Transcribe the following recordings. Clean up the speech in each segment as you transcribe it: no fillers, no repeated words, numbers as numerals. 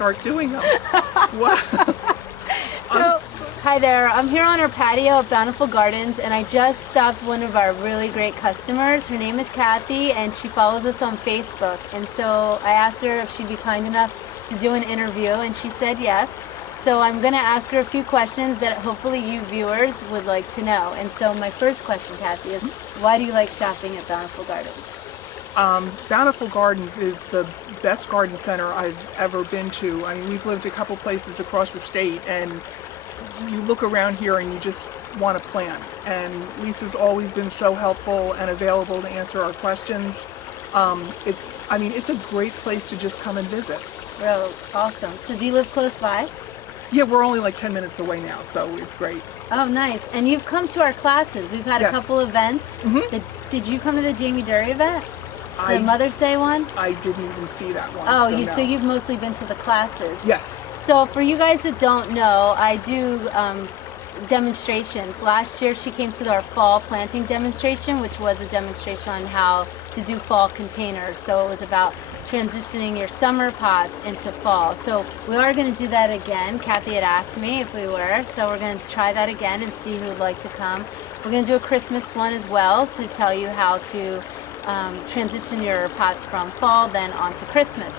start doing them. What? So, hi there. I'm here on our patio at Bountiful Gardens, and I just stopped one of our really great customers. Her name is Kathy, and she follows us on Facebook. And so I asked her if she'd be kind enough to do an interview, and she said yes. So I'm going to ask her a few questions that hopefully you viewers would like to know. And so my first question, Kathy, is why do you like shopping at Bountiful Gardens? Bountiful Gardens is the best garden center I've ever been to. I mean, we've lived a couple places across the state, and you look around here and you just want to plant. And Lisa's always been so helpful and available to answer our questions. It's a great place to just come and visit. Oh, awesome. So do you live close by? Yeah, we're only like 10 minutes away now, so it's great. Oh, nice. And you've come to our classes. We've had Yes. a couple events. Mm-hmm. Did you come to the Jamie Dury event? The Mother's Day one? I didn't even see that one. Oh, no. so you've mostly been to the classes. Yes. So for you guys that don't know, I do demonstrations. Last year she came to our fall planting demonstration, which was a demonstration on how to do fall containers. So it was about transitioning your summer pots into fall. So we are going to do that again. Kathy had asked me if we were, so we're going to try that again and see who would like to come. We're going to do a Christmas one as well to tell you how to transition your pots from fall then onto Christmas.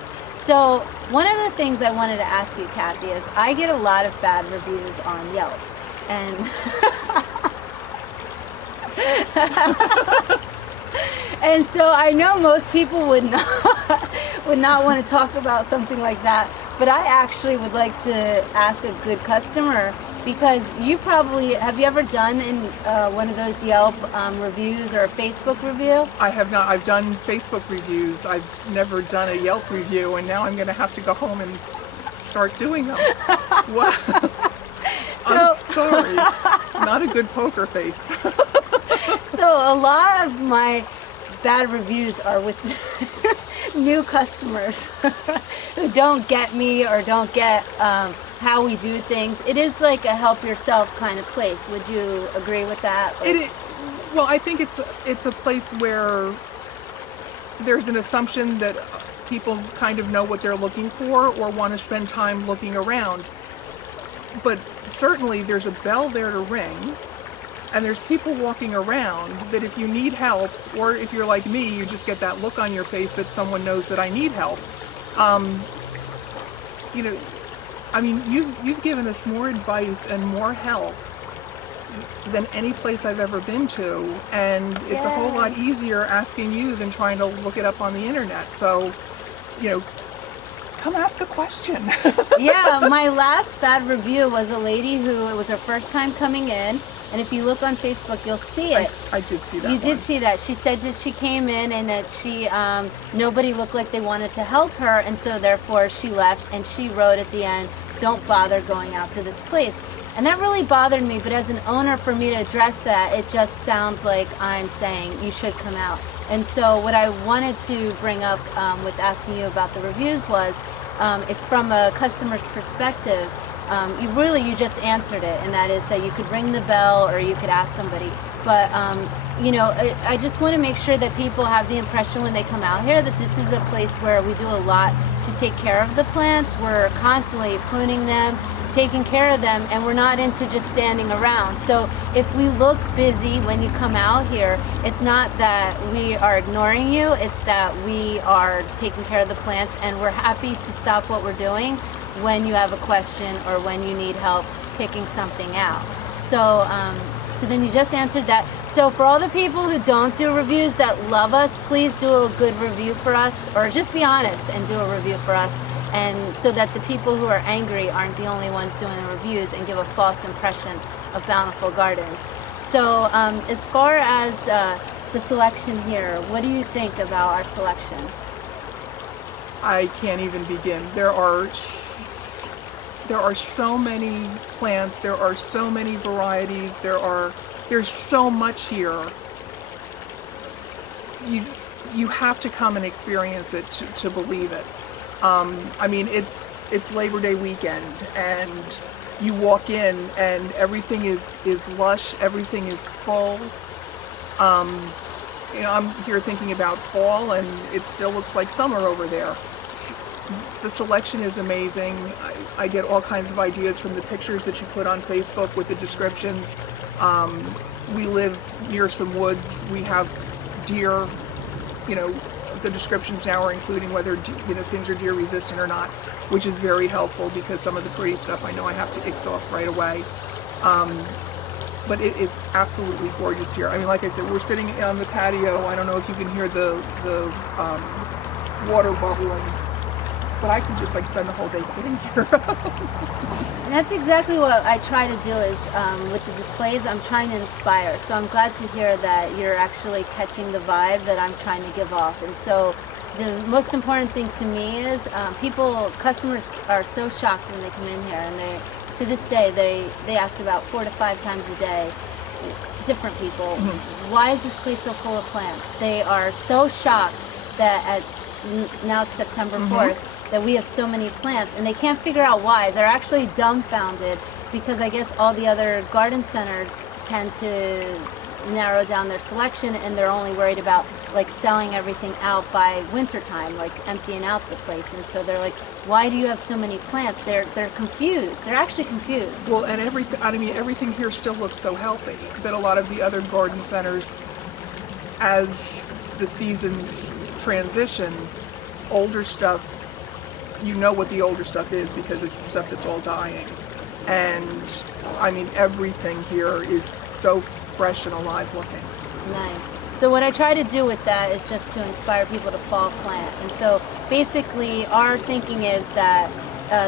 So one of the things I wanted to ask you, Kathy, is I get a lot of bad reviews on Yelp, and and so I know most people would not want to talk about something like that, but I actually would like to ask a good customer, because you probably, have you ever done one of those Yelp reviews or a Facebook review? I have not. I've done Facebook reviews. I've never done a Yelp review, and now I'm going to have to go home and start doing them. What? I'm sorry. Not a good poker face. So a lot of my bad reviews are with new customers who don't get me or don't get how we do things. It is like a help yourself kind of place. Would you agree with that? Well, I think it's a place where there's an assumption that people kind of know what they're looking for or want to spend time looking around. But certainly there's a bell there to ring, and there's people walking around that if you need help, or if you're like me, you just get that look on your face that someone knows that I need help. You've given us more advice and more help than any place I've ever been to, and it's a whole lot easier asking you than trying to look it up on the internet. So, come ask a question. Yeah, my last bad review was a lady who, it was her first time coming in, and if you look on Facebook, you'll see it. I did see that. You did see that. She said that she came in and that she, nobody looked like they wanted to help her, and so therefore she left, and she wrote at the end, "Don't bother going out to this place." And that really bothered me, but as an owner, for me to address that, it just sounds like I'm saying you should come out. And so what I wanted to bring up with asking you about the reviews was, if from a customer's perspective, you just answered it, and that is that you could ring the bell or you could ask somebody. But I just want to make sure that people have the impression when they come out here that this is a place where we do a lot to take care of the plants. We're constantly pruning them, taking care of them, and we're not into just standing around. So if we look busy when you come out here, it's not that we are ignoring you, it's that we are taking care of the plants, and we're happy to stop what we're doing when you have a question or when you need help picking something out. So then you just answered that. So for all the people who don't do reviews that love us, please do a good review for us, or just be honest and do a review for us, and so that the people who are angry aren't the only ones doing the reviews and give a false impression of Bountiful Gardens. So as far as the selection here, what do you think about our selection? I can't even begin. There are so many plants, there are so many varieties, there's so much here. You have to come and experience it to believe it. It's Labor Day weekend, and you walk in and everything is lush, everything is full. I'm here thinking about fall, and it still looks like summer over there. The selection is amazing. I get all kinds of ideas from the pictures that you put on Facebook with the descriptions. We live near some woods. We have deer. You know, the descriptions now are including whether, you know, things are deer resistant or not, which is very helpful because some of the pretty stuff I know I have to X off right away. But it's absolutely gorgeous here. I mean, like I said, we're sitting on the patio. I don't know if you can hear the water bubbling, but I could just like spend the whole day sitting here. And that's exactly what I try to do is with the displays, I'm trying to inspire. So I'm glad to hear that you're actually catching the vibe that I'm trying to give off. And so the most important thing to me is customers are so shocked when they come in here, and to this day, they ask about 4 to 5 times a day, different people, why is this place so full of plants? They are so shocked that now it's September 4th, that we have so many plants, and they can't figure out why. They're actually dumbfounded because I guess all the other garden centers tend to narrow down their selection, and they're only worried about like selling everything out by winter time, like emptying out the place. And so they're like, why do you have so many plants? They're confused. They're actually confused. Well, and everything here still looks so healthy that a lot of the other garden centers, as the seasons transition, older stuff, you know what the older stuff is because it's stuff that's all dying. And I mean, everything here is so fresh and alive looking. Nice. So what I try to do with that is just to inspire people to fall plant. And so basically our thinking is that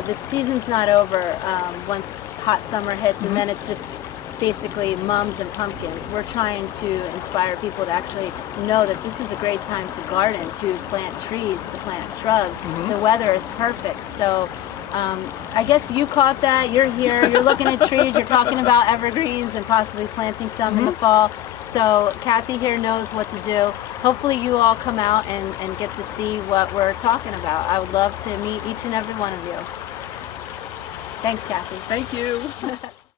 the season's not over once hot summer hits, and then it's just basically mums and pumpkins. We're trying to inspire people to actually know that this is a great time to garden, to plant trees, to plant shrubs. The weather is perfect. So I guess you caught that. You're here, you're looking at trees, you're talking about evergreens and possibly planting some in the fall. So Kathy here knows what to do. Hopefully you all come out and get to see what we're talking about. I would love to meet each and every one of you. Thanks, Kathy. Thank you.